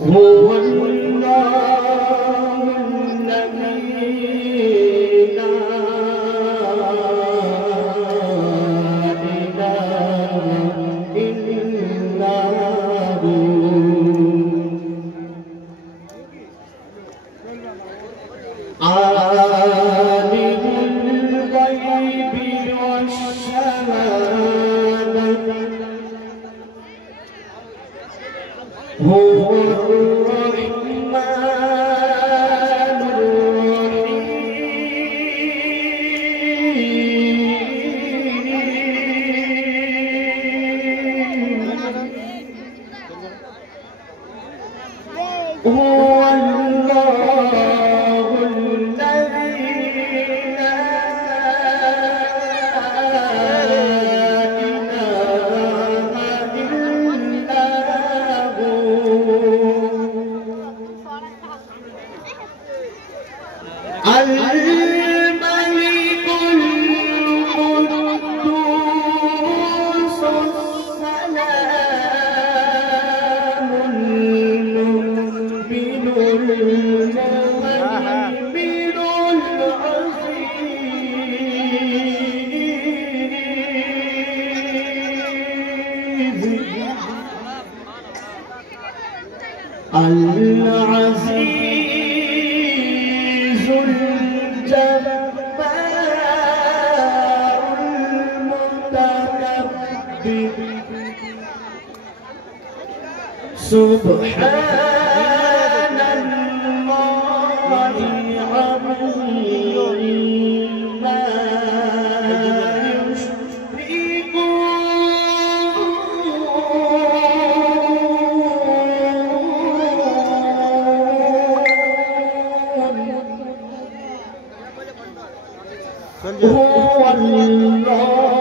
هو الله الذي لا إله إلا هو عالم الغيب والشهادة هو الرحمن الرحيم هو الله الذي لا إله إلا هو الملك القدوس السلام المؤمن المهيمن العزيز الجبار المتكبر سبحان الله عما هو الله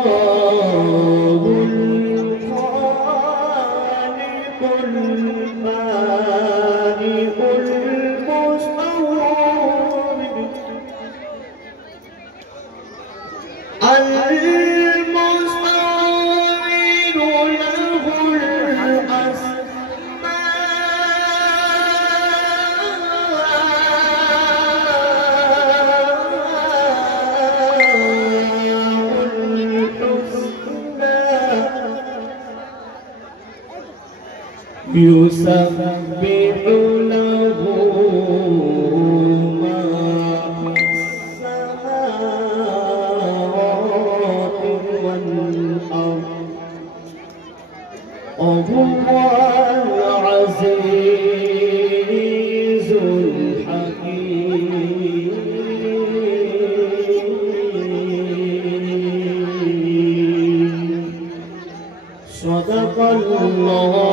الخالق البارئ المصور المصور له يسبح له ما في السماوات والأرض وهو العزيز الحكيم صدق الله